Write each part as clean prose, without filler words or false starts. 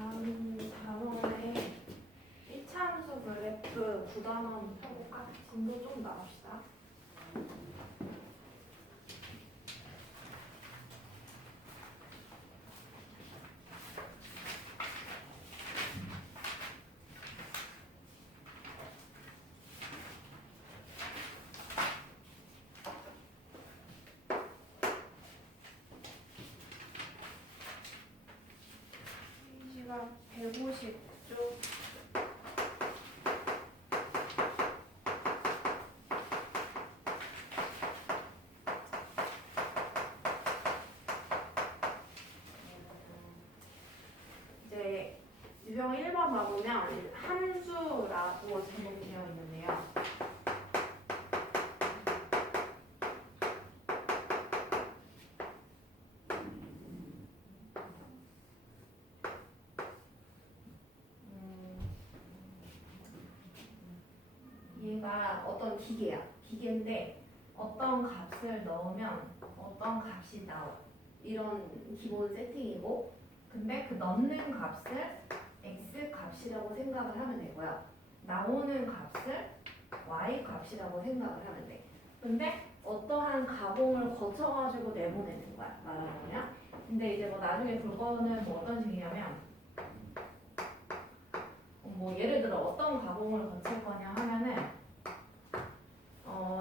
다음 단원에 1차 함수 그래프 9단원 펴볼까? 진도 좀 나옵시다. 페이지가 150쪽. 이제 유형 1번 봐보면 함수라고 제목되어 있는데요. 얘가 어떤 기계야. 기계인데 어떤 값을 넣으면 어떤 값이 나와. 이런 기본 세팅이고, 근데 그 넣는 값을 x 값이라고 생각을 하면 되고요. 나오는 값을 y 값이라고 생각을 하면 돼. 근데 어떠한 가공을 거쳐가지고 내보내는 거야, 말하자면. 근데 이제 뭐 나중에 볼 거는 뭐 어떤 식이냐면, 뭐 예를 들어 어떤 가공을 거칠 거냐 하면은,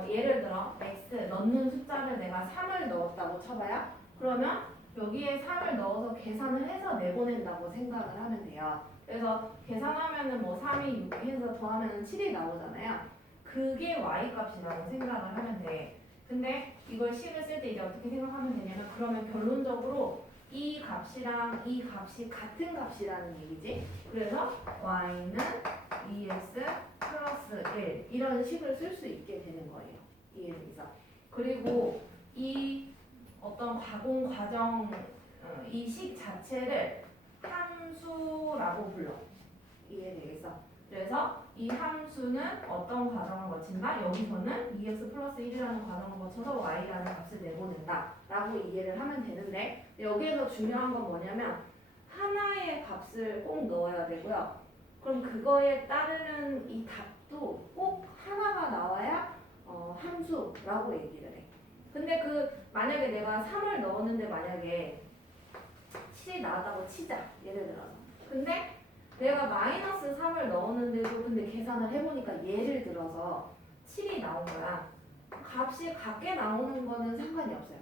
예를 들어 x 넣는 숫자를 내가 3을 넣었다고 쳐봐요. 그러면 여기에 3을 넣어서 계산을 해서 내보낸다고 생각을 하면 돼요. 그래서 계산하면은 뭐 3이 6해서 더하면은 7이 나오잖아요. 그게 y 값이라고 생각을 하면 돼. 근데 이걸 식을 쓸 때 이제 어떻게 생각하면 되냐면, 그러면 결론적으로 이 값이랑 이 값이 같은 값이라는 얘기지. 그래서 y는 2x 플러스 1 이런 식을 쓸 수 있게 되는 거예요. 이해되죠? 그리고 이 어떤 가공 과정, 이 식 자체를 함수라고 불러. 이해되겠어? 그래서 이 함수는 어떤 과정을 거친다? 여기서는 2x 플러스 1이라는 과정을 거쳐서 y라는 값을 내보낸다 라고 이해를 하면 되는데, 여기에서 중요한 건 뭐냐면 하나의 값을 꼭 넣어야 되고요. 그럼 그거에 따르는 이 답도 꼭 하나가 나와야 함수라고 얘기를 해. 근데 만약에 내가 3을 넣었는데 만약에 7이 나왔다고 치자, 예를 들어서. 근데 내가 마이너스 3을 넣었는데도 근데 계산을 해보니까 예를 들어서 7이 나온 거야. 값이 같게 나오는 거는 상관이 없어요.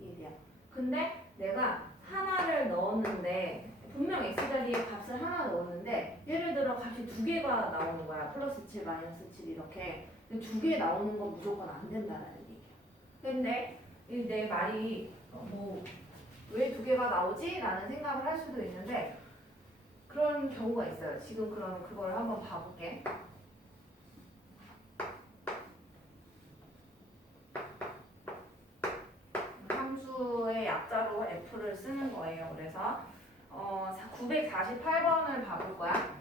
이해돼요? 근데 내가 하나를 넣었는데 분명 x 자리에 값을 하나 넣었는데 예를 들어 값이 두 개가 나오는 거야. 플러스 7, 마이너스 7 이렇게. 두 개 나오는 건 무조건 안 된다는 얘기야. 근데 내 말이 왜 두 개가 나오지? 라는 생각을 할 수도 있는데, 그런 경우가 있어요. 지금 그럼 그걸 한번 봐볼게. 함수의 약자로 f를 쓰는 거예요. 그래서 948번을 봐볼 거야.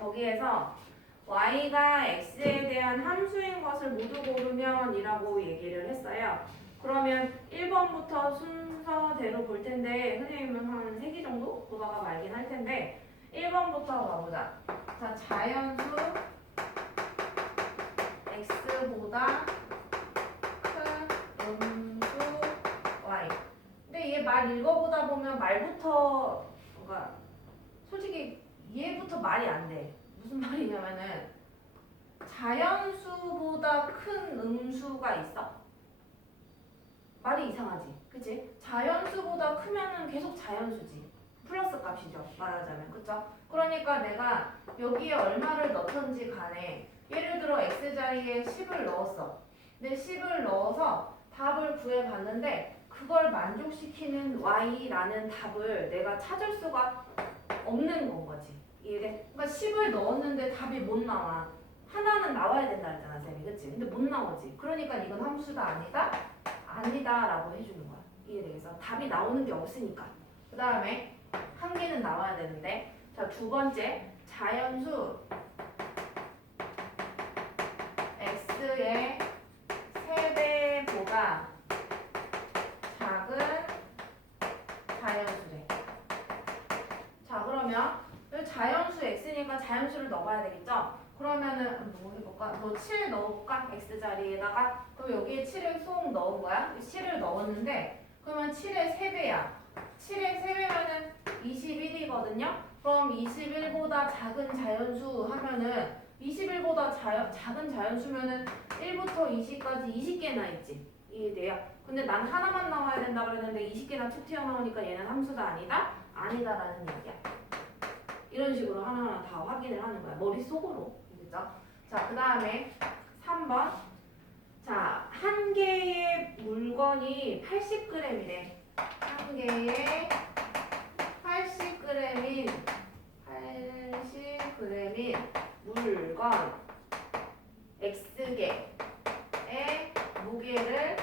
거기에서 y가 x에 대한 함수인 것을 모두 고르면 이라고 얘기를 했어요. 그러면 1번부터 순서대로 볼 텐데, 선생님은 한 3개 정도 보다가 말긴 할 텐데, 1번부터 가보자. 자, 자연수 x보다 큰 음수 y. 근데 얘 말 읽어보다 보면 말부터, 뭔가 솔직히 얘부터 말이 안 돼. 무슨 말이냐면은 자연수보다 큰 음수가 있어? 말이 이상하지, 그치? 자연수보다 크면은 계속 자연수지. 플러스 값이죠, 말하자면. 그쵸? 그러니까 내가 여기에 얼마를 넣던지 간에, 예를 들어 x자리에 10을 넣었어. 근데 10을 넣어서 답을 구해봤는데 그걸 만족시키는 y라는 답을 내가 찾을 수가 없는 건 거지. 이해돼? 그러니까 10을 넣었는데 답이 못 나와. 하나는 나와야 된다 했잖아, 쌤이. 그치? 근데 못 나오지. 그러니까 이건 함수가 아니다? 아니다 라고 해주는 거야. 이해되겠어? 답이 나오는 게 없으니까. 그 다음에 한 개는 나와야 되는데, 자, 두 번째 자연수 x의 3배보다 작은 자연수래. 그러면 여기 자연수 x니까 자연수를 넣어봐야 되겠죠? 그러면은 뭐 해볼까? 뭐 7 넣어볼까? x 자리에다가. 그럼 여기에 7을 쏙 넣은 거야. 7을 넣었는데 그러면 7의 3배야. 7의 3배면은 21이거든요. 그럼 21보다 작은 자연수 하면은 21보다 작은 자연수면은 1부터 20까지 20개나 있지. 이해돼요? 근데 난 하나만 나와야 된다 그랬는데 20개나 툭 튀어나오니까 얘는 함수가 아니다? 아니다라는 얘기야. 이런 식으로 하나하나 다 확인을 하는 거야. 머릿속으로. 그죠? 자, 그 다음에 3번. 자, 한 개의 물건이 80g이래. 한 개의 80g인 물건 X개의 무게를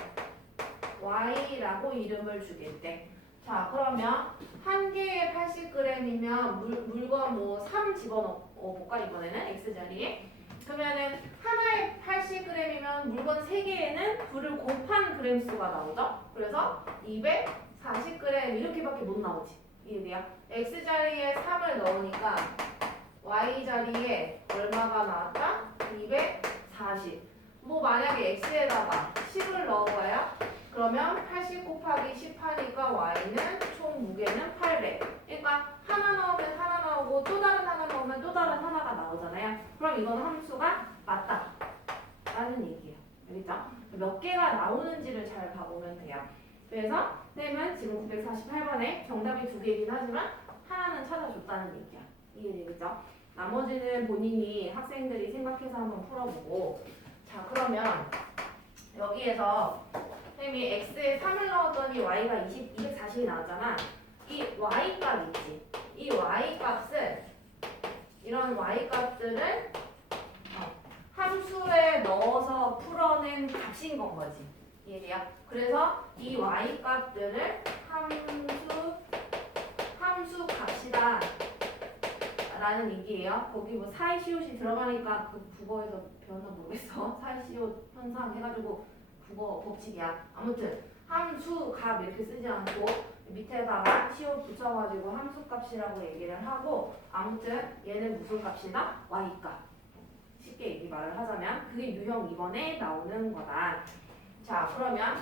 Y라고 이름을 주겠대. 자, 그러면 한 개의 80g이면 물건 뭐 3 집어넣어 볼까 이번에는 X자리에. 그러면은 하나의 80g이면 물건 3개에는 불을 곱한 그램 수가 나오죠. 그래서 240g 이렇게밖에 못 나오지. 이해돼요? X자리에 3을 넣으니까 Y자리에 얼마가 나왔다? 240. 뭐 만약에 X에다가 10을 넣어봐야 그러면 80 곱하기 10 하니까 Y는 총 무게는 800. 그러니까 하나 넣으면 하나 나오고 또 다른 하나 넣으면 또 다른 하나가 나오잖아요. 그럼 이건 함수가 맞다 라는 얘기예요. 알겠죠? 몇 개가 나오는지를 잘 봐보면 돼요. 그래서 쌤은 지금 948번에 정답이 2개이긴 하지만 하나는 찾아줬다는 얘기야. 이해되겠죠? 나머지는 본인이 학생들이 생각해서 한번 풀어보고. 자, 그러면 여기에서 쌤이 x에 3을 넣었더니 y가 240이 나왔잖아. 이 y값 있지. 이 y값을 이런 y값들을 함수에 넣어서 풀어낸 값인 건 거지. 이해돼요? 그래서 이 y값들을 함수 값이다 라는 얘기예요. 거기 뭐 사이시옷이 들어가니까 그 국어에서 배웠나 모르겠어. 사이시옷 현상 해가지고 국어 법칙이야. 아무튼 함수 값 이렇게 쓰지 않고 밑에다가 시옷 붙여가지고 함수 값이라고 얘기를 하고, 아무튼 얘는 무슨 값이다? y값. 쉽게 얘기 말을 하자면 그게 유형 2번에 나오는 거다. 자, 그러면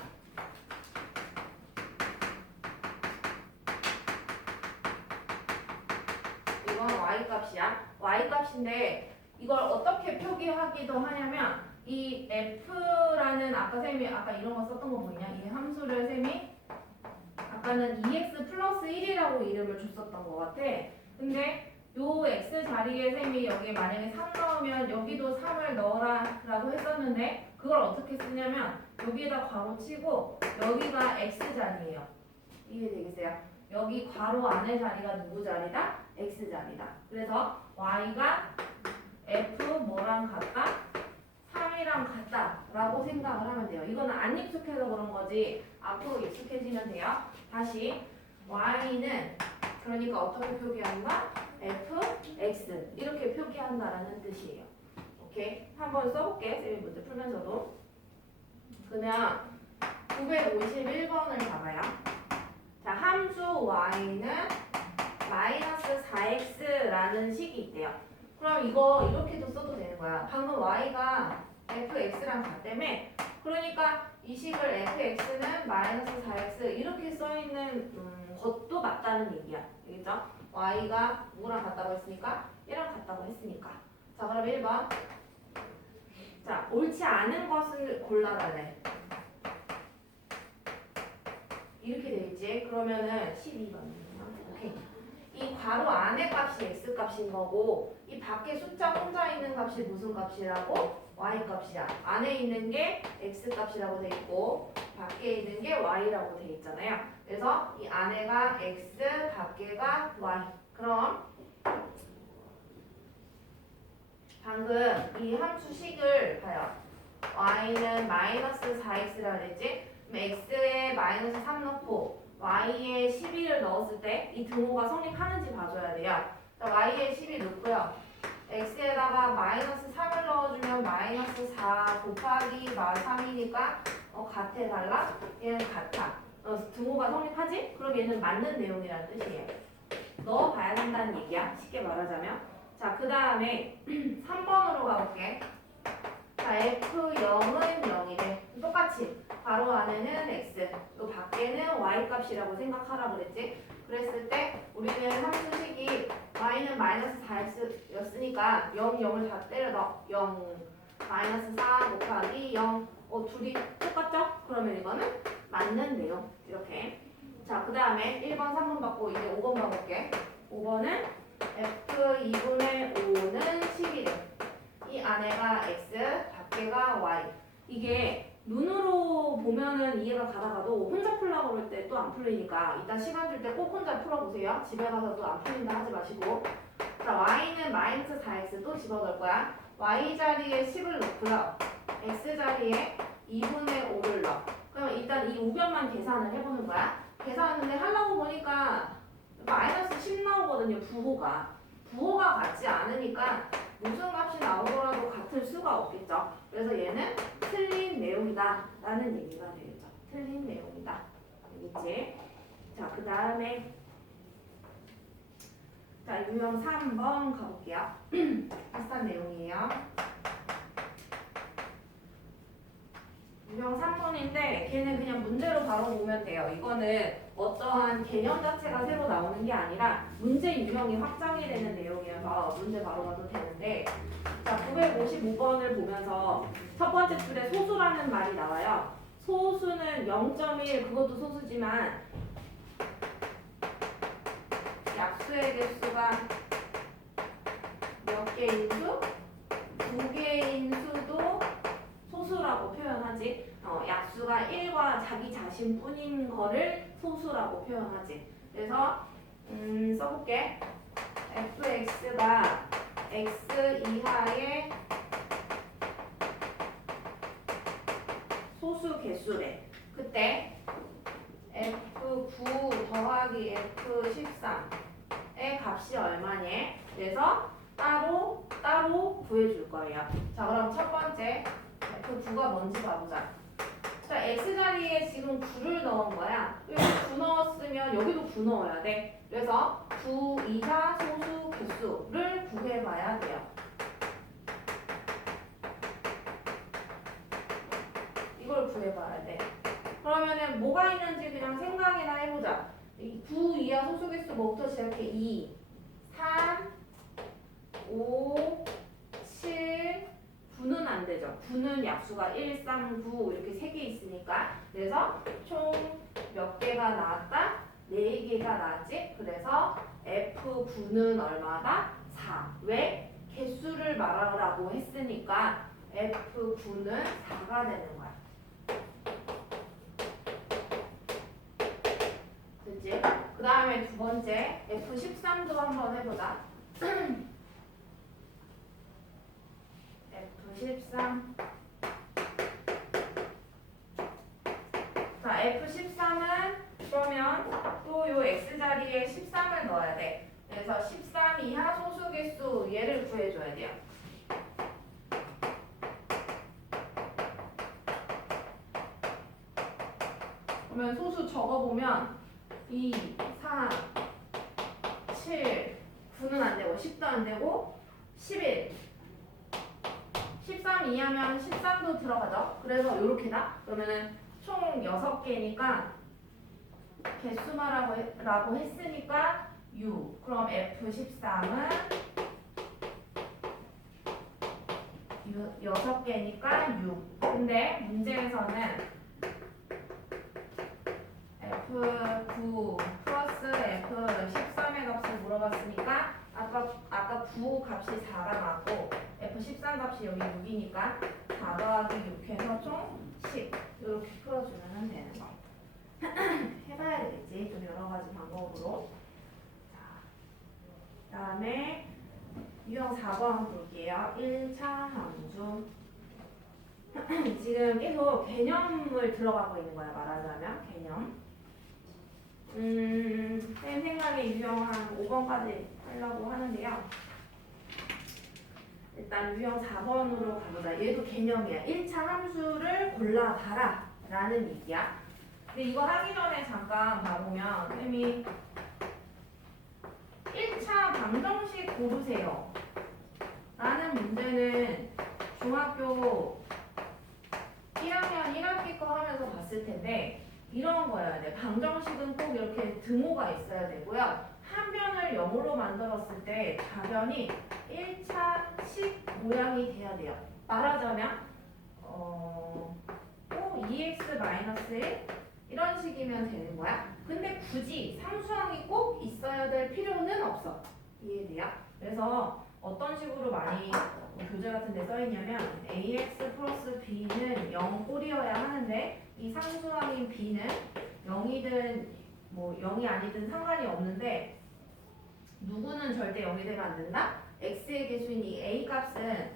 이건 y값이야. y값인데 이걸 어떻게 표기하기도 하냐면 이 f라는 아까 쌤이 아까 이런 거 썼던 거 보이냐? 이 함수를 쌤이 아까는 2x 플러스 1이라고 이름을 줬었던 것 같아. 근데 요 x 자리에 쌤이 여기 만약에 3 넣으면 여기도 3을 넣어라 라고 했었는데 그걸 어떻게 쓰냐면 여기에다 괄호 치고 여기가 x 자리예요. 이해되겠어요? 여기 괄호 안에 자리가 누구 자리다? x 자리다. 그래서 y가 f 뭐랑 같다? 3이랑 같다 라고 생각을 하면 돼요. 이거는 안 익숙해서 그런 거지 앞으로 익숙해지면 돼요. 다시 y는 그러니까 어떻게 표기한다? fx 이렇게 표기한다라는 뜻이에요. 오케이? 한번 써볼게. 쌤이 문제 풀면서도. 그러면 951번을 봐봐요. 자, 함수 y는 마이너스 4x라는 식이 있대요. 그럼 이거 이렇게도 써도 되는 거야. 방금 y가 fx랑 같다며. 그러니까 이 식을 fx는 마이너스 4x 이렇게 써있는 것도 맞다는 얘기야. 알겠죠? y가 누구랑 같다고 했으니까? 얘랑 같다고 했으니까. 자, 그럼 1번. 자, 옳지 않은 것을 골라달래. 이렇게 되겠지? 그러면은 12번. 오케이. 이 괄호 안에 값이 x 값인 거고 이 밖에 숫자 혼자 있는 값이 무슨 값이라고? y 값이야. 안에 있는 게 x 값이라고 돼 있고 밖에 있는 게 y라고 돼 있잖아요. 그래서 이 안에가 x, 밖에가 y. 그럼 방금 이 함수식을 봐요. y는 마이너스 4x라 그랬지? 그럼 x에 마이너스 3 넣고 y에 12를 넣었을 때 이 등호가 성립하는지 봐줘야 돼요. 자, y에 12 넣고요. x에다가 마이너스 3을 넣어주면 마이너스 4 곱하기 3이니까 같아 달라? 얘는 같아. 등호가 성립하지? 그럼 얘는 맞는 내용이라는 뜻이에요. 넣어봐야 된다는 얘기야. 쉽게 말하자면. 자, 그 다음에 3번으로 가볼게. 자, F0은 0이래. 똑같이 바로 안에는 X, 또 밖에는 Y 값이라고 생각하라 그랬지. 그랬을 때 우리는 함수식이 Y는 마이너스 4X였으니까 0, 0을 다 때려 넣어. 0, 마이너스 4 곱하기 0. 둘이 똑같죠? 그러면 이거는 맞는 내용. 이렇게. 자, 그 다음에 1번, 3번 받고 이제 5번 봐볼게. 5번은 F2분의 5는 11이래. 이 안에가 X, 밖에가 Y. 이게 눈으로 보면은 이해가 가다가도 혼자 풀라고 그럴 때 또 안 풀리니까 이따 시간 줄 때 꼭 혼자 풀어보세요. 집에 가서 또 안 풀린다 하지 마시고. 자, Y는 마이너스 4X 또 집어넣을 거야. Y 자리에 10을 넣고요. X 자리에 2분의 5를 넣어. 그럼 일단 이 우변만 계산을 해보는 거야. 계산하는데 하려고 보니까 마이너스 10 나오거든요. 부호가 같지 않으니까 무슨 값이 나오더라도 같을 수가 없겠죠. 그래서 얘는 틀린 내용이다 라는 얘기가 되겠죠. 틀린 내용이다. 알겠지? 자, 그 다음에 자, 유형 3번 가볼게요. 비슷한 내용이에요. 유형 3번인데 걔는 그냥 문제로 바로 보면 돼요. 이거는 어떠한 개념 자체가 새로 나오는 게 아니라 문제 유형이 확장이 되는 내용이어서 문제 바로 봐도 되는데, 자, 955번을 보면서 첫 번째 줄에 소수라는 말이 나와요. 소수는 0.1, 그것도 소수지만 약수의 개수가 몇 개인 수? 2개인 수도 소수라고 표현하지. 약수가 1과 자기 자신뿐인 거를 소수라고 표현하지. 그래서 써볼게. fx가 x 이하의 소수 개수래. 그때 f9 더하기 f13의 값이 얼마니? 그래서 따로 구해줄 거예요. 자, 그럼 첫 번째 F9가 뭔지 봐보자. 자, X자리에 지금 9를 넣은 거야. 여기 9 넣었으면 여기도 9 넣어야 돼. 그래서 9 이하 소수 개수를 구해봐야 돼요. 이걸 구해봐야 돼. 그러면은 뭐가 있는지 그냥 생각이나 해보자. 9 이하 소수 개수 뭐부터 시작해? 2, 3, 5, 7, 9는 안 되죠. 9는 약수가 1, 3, 9 이렇게 3개 있으니까. 그래서 총 몇 개가 나왔다? 4개가 나왔지? 그래서 F9는 얼마다? 4. 왜? 개수를 말하라고 했으니까 F9는 4가 되는 거야. 됐지? 그 다음에 두 번째 F13도 한번 해보자. F13. 자, F13은 그러면 또 요 X자리에 13을 넣어야 돼. 그래서 13 이하 소수 개수 얘를 구해줘야 돼요. 그러면 소수 적어보면 2, 4, 7, 9는 안 되고 10도 안 되고 11. 13 이하면 13도 들어가죠. 그래서 요렇게다. 그러면은 총 6개니까 개수마라고 했으니까 6. 그럼 F13은 6개니까 6. 근데 문제에서는 F9 플러스 F13의 값을 물어봤으니까 아까 9 값이 4가 나왔고 F13 값이 여기 6이니까 4 더하기 6 해서 총 10. 이렇게 풀어주면 되는 거. 해봐야 되겠지. 좀 여러 가지 방법으로. 자, 그다음에 유형 4번 볼게요. 1차 함수. 지금 계속 개념을 들어가고 있는 거야. 말하자면 개념. 쌤 생각에 유형 한 5번까지 하려고 하는데요. 일단 유형 4번으로 가보자. 얘도 개념이야. 1차 함수를 골라봐라 라는 얘기야. 근데 이거 하기 전에 잠깐 봐보면 쌤이 고르세요 라는 문제는 중학교 1학년 1학기 거 하면서 봤을 텐데 이런 거여야 돼. 방정식은 꼭 이렇게 등호가 있어야 되고요. 한 변을 0으로 만들었을 때 좌변이 1차식 모양이 돼야 돼요. 말하자면 꼭 2x-1 이런 식이면 되는 거야. 근데 굳이 상수항이 꼭 있어야 될 필요는 없어. 이해돼요? 그래서 어떤 식으로 많이 교재 같은 데 써있냐면 ax 플러스 b는 0꼴이어야 하는데 이 상수항인 b는 0이든 뭐 0이 아니든 상관이 없는데 누구는 절대 0이 되면 안 된다? x의 개수인 이 a 값은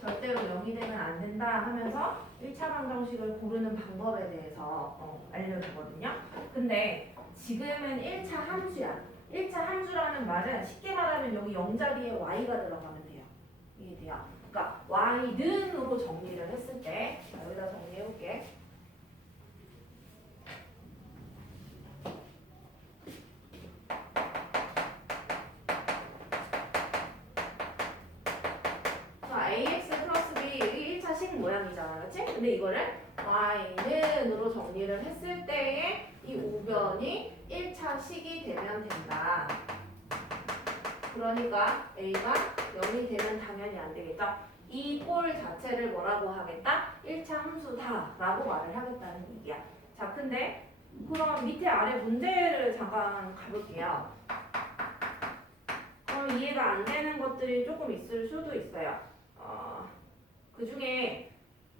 절대로 0이 되면 안 된다 하면서 1차 방정식을 고르는 방법에 대해서 알려주거든요. 근데 지금은 1차 함수야. 1차 함수라는 말은 쉽게 말하면 여기 0자리에 y가 들어가면 돼요. 이해돼요? 그러니까 y는으로 정리를 했을 때 여기다 정리해볼게. 자, ax 플러스 b 여기 1차식 모양이잖아. 그렇지? 근데 이거를 y는으로 정리를 했을 때에 이 우변이 1차식이 되면 된다. 그러니까 a가 0이 되면 당연히 안 되겠죠. 이 꼴 자체를 뭐라고 하겠다? 1차 함수다 라고 말을 하겠다는 얘기야. 자, 근데 그럼 밑에 아래 문제를 잠깐 가볼게요. 그럼 이해가 안 되는 것들이 조금 있을 수도 있어요. 그 중에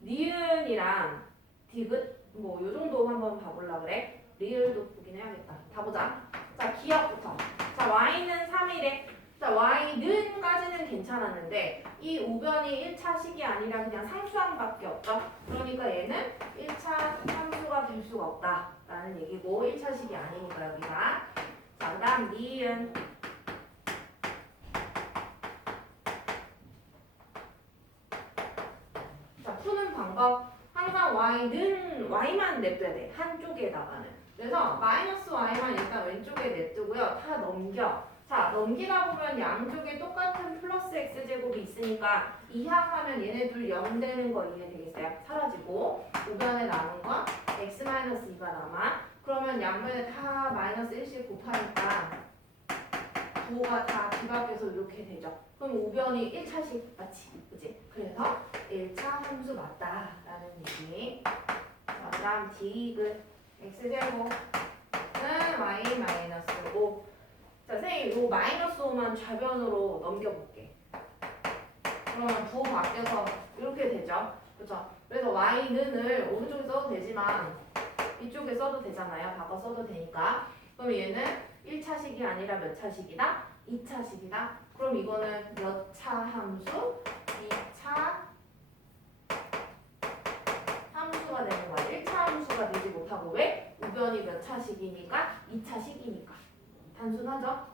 니은이랑 디귿 뭐 요 정도 한번 봐볼라 그래. 리을도 보긴 해야겠다. 가보자. 자, 기억부터. 자, y는 3이래. 자, y는까지는 괜찮았는데 이 우변이 1차식이 아니라 그냥 상수항밖에 없죠. 그러니까 얘는 1차 함수가 될 수가 없다 라는 얘기고 1차식이 아니니까 여기가. 자, 그 다음 니은. 자, 푸는 방법. 항상 y만 냅둬야 돼. 한쪽에다가는. 그래서 마이너스 y만 일단 왼쪽에 냅두고요. 다 넘겨. 자, 넘기다 보면 양쪽에 똑같은 플러스 x제곱이 있으니까 이항하면 얘네 둘 0 되는 거 이해되겠어요? 사라지고 우변에 남은 건 x-2가 남아. 그러면 양변에 다 마이너스 1씩 곱하니까 부호가 다 뒤바뀌어서 이렇게 되죠. 그럼 우변이 1차식 맞지? 그치? 그래서 1차 함수 맞다라는 얘기. 자, 그 다음 디귿 x제곱은 y-5. 자, 선생님 이 마이너스 5만 좌변으로 넘겨볼게. 그러면 부호 바뀌어서 이렇게 되죠. 그렇죠? 그래서 y는을 오른쪽에 써도 되지만 이쪽에 써도 되잖아요. 바꿔 써도 되니까. 그럼 얘는 1차식이 아니라 몇 차식이다? 2차식이다. 그럼 이거는 몇 차 함수? 2차 함수가 되는 거야. 1차 함수가 되지 못하고 왜? 우변이 몇 차식이니까? 2차식이니까. 단순하죠?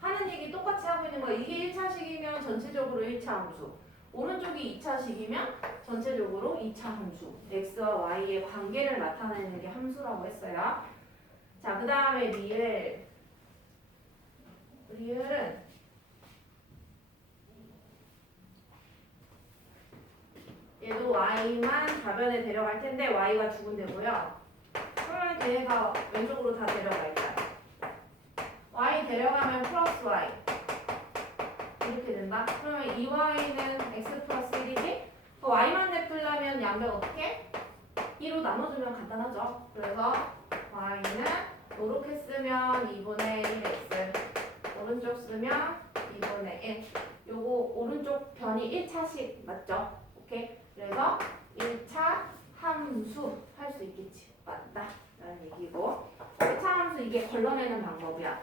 하는 얘기 똑같이 하고 있는 거야. 이게 1차식이면 전체적으로 1차 함수. 오른쪽이 2차식이면 전체적으로 2차 함수. x와 y의 관계를 나타내는 게 함수라고 했어요. 자, 그 다음에 리을. 리을은 얘도 y만 좌변에 데려갈 텐데 y가 두군데고요. 그러면 걔가 왼쪽으로 다 데려갈 거야. y 데려가면 플러스 y 이렇게 된다. 그러면 2y는 x 플러스 1이지? 그 y만 내풀려면 양변 어떻게? 2로 나눠주면 간단하죠. 그래서 y는 이렇게 쓰면 2분의 1x, 오른쪽 쓰면 2분의 1. 요거 오른쪽 변이 1차식 맞죠? 오케이? 그래서 1차 함수 할 수 있겠지. 맞다 라는 얘기고, 1차 함수 이게 걸러내는 방법이야.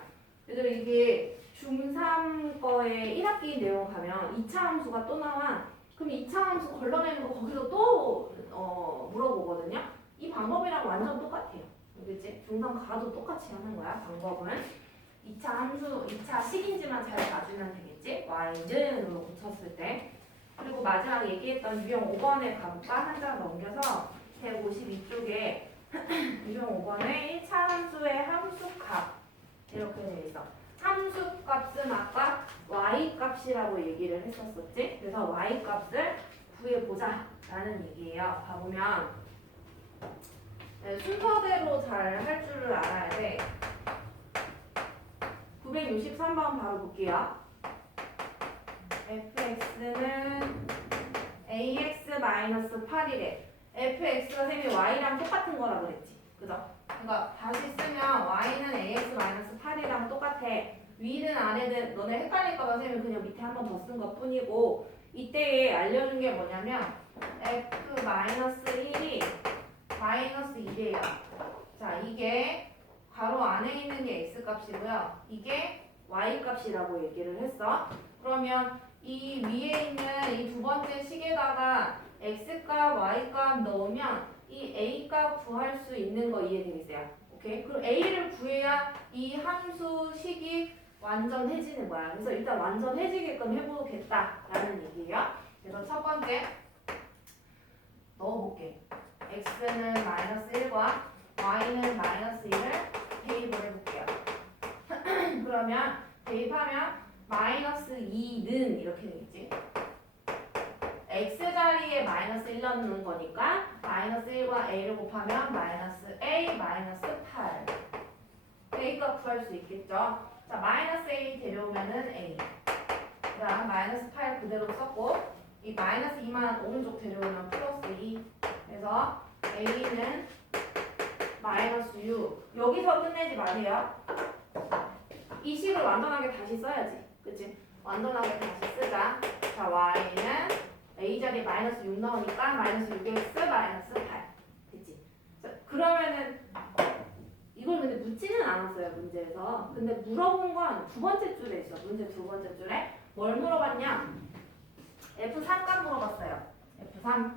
얘들아, 이게 중3 거에 1학기 내용 가면 2차 함수가 또 나와. 그럼 2차 함수 걸러내는 거 거기서 또 물어보거든요. 이 방법이랑 완전 똑같아요. 그치? 중3 가도 똑같이 하는 거야. 방법은 2차 함수, 2차 식인지만 잘 봐주면 되겠지? y는으로 고쳤을 때. 그리고 마지막 얘기했던 유형 5번에 가볼까? 한 장 넘겨서 152쪽에 유형 5번에 1차 함수의 함수값 이렇게 되어 있어. 함수값은 아까 y 값이라고 얘기를 했었었지. 그래서 y 값을 구해보자 라는 얘기예요. 봐보면 네, 순서대로 잘 할 줄을 알아야 돼. 963번 바로 볼게요. fx는 ax-8이래. fx가 쌤이 y랑 똑같은 거라 그랬지. 그죠? 그러니까 다시 쓰면 y는 ax-8이랑 똑같아. 위든 아래든 너네 헷갈릴까봐 쌤이 그냥 밑에 한 번 더 쓴 것 뿐이고, 이때에 알려준 게 뭐냐면 f-1이 마이너스 1이에요. 자, 이게 괄호 안에 있는 게 x 값이고요. 이게 y 값이라고 얘기를 했어. 그러면 이 위에 있는 이 두 번째 식에다가 x 값, y 값 넣으면 이 a 값 구할 수 있는 거 이해되겠어요? 오케이? 그럼 a를 구해야 이 함수 식이 완전해지는 거야. 그래서 일단 완전해지게끔 해보겠다라는 얘기예요. 그래서 첫 번째 넣어볼게. x는 마이너스 1과 y는 마이너스 1을 대입을 해볼게요. 그러면 대입하면 마이너스 2는 이렇게 되겠지. x자리에 마이너스 1 넣는 거니까 마이너스 1과 a를 곱하면 마이너스 a 마이너스 8. a가 구할 수 있겠죠. 자, 마이너스 a 데려오면은 a. 그다음 마이너스 8 그대로 썼고 이 마이너스 2만 오른쪽 데려오면 플러스 2. 그래서 a는 마이너스 6. 여기서 끝내지 마세요. 이 식을 완전하게 다시 써야지. 그치? 완전하게 다시 쓰자. 자, y는 a 자리에 마이너스 6 나오니까 마이너스 6x 마이너스 8. 됐지? 자, 그러면은 이걸 근데 묻지는 않았어요, 문제에서. 근데 물어본 건 두 번째 줄에 있어. 문제 두 번째 줄에. 뭘 물어봤냐? F3 값 물어봤어요. F3.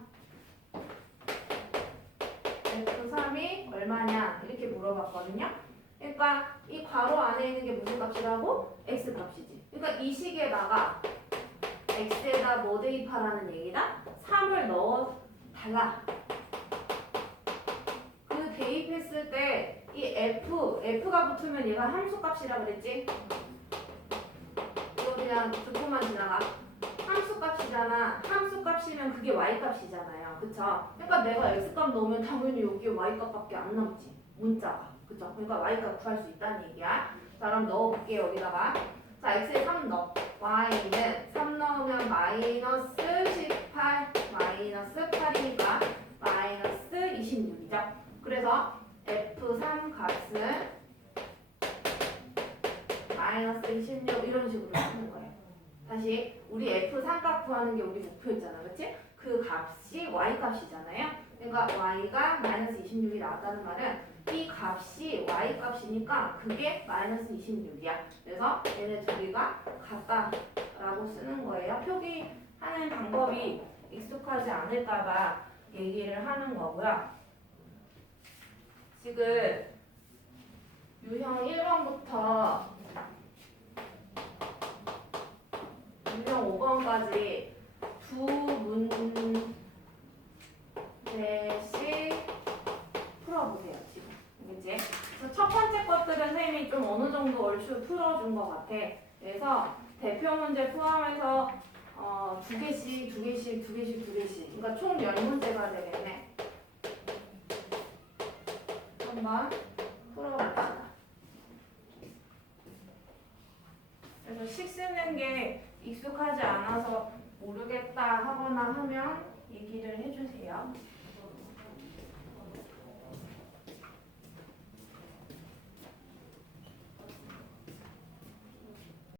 F3이 얼마냐? 이렇게 물어봤거든요. 그러니까 이 괄호 안에 있는 게 무슨 값이라고? x 값이지. 그러니까 이 식에다가 x에다 뭐 대입하라는 얘기다? 3을 넣어 달라. 그 대입했을 때 이 f가 붙으면 얘가 함수 값이라 그랬지? 이거 그냥 듣고만 지나가. 함수 값이잖아. 함수 값이면 그게 y 값이잖아요. 그쵸? 그러니까 내가 x 값 넣으면 당연히 여기에 y 값밖에 안 남지. 문자가. 그쵸? 그러니까 y 값 구할 수 있다는 얘기야. 자, 그럼 넣어볼게요, 여기다가. 자, x에 3 넣어. y는 3 넣으면 마이너스 18, 마이너스 8이니까 마이너스 26이죠. 그래서 f3 값은 마이너스 26 이런 식으로 쓰는 거예요. 다시 우리 f3 값 구하는 게 우리 목표였잖아. 그치? 그 값이 y 값이잖아요. 그러니까 y가 마이너스 26이 나왔다는 말은 이 값이 y 값이니까 그게 마이너스 26이야. 그래서 얘네 두 개가 같다라고 쓰는 거예요. 표기하는 방법이 익숙하지 않을까봐 얘기를 하는 거고요. 지금 유형 1번부터 유형 5번까지 두 문제씩 풀어보세요. 지금 이제 첫 번째 것들은 선생님이 좀 어느 정도 얼추 풀어준 것 같아. 그래서 대표 문제 포함해서 두 개씩. 그러니까 총 10문제가 되겠네. 한번 풀어봅시다. 그래서 식 쓰는 게 익숙하지 않아서 모르겠다 하거나 하면 얘기를 해주세요.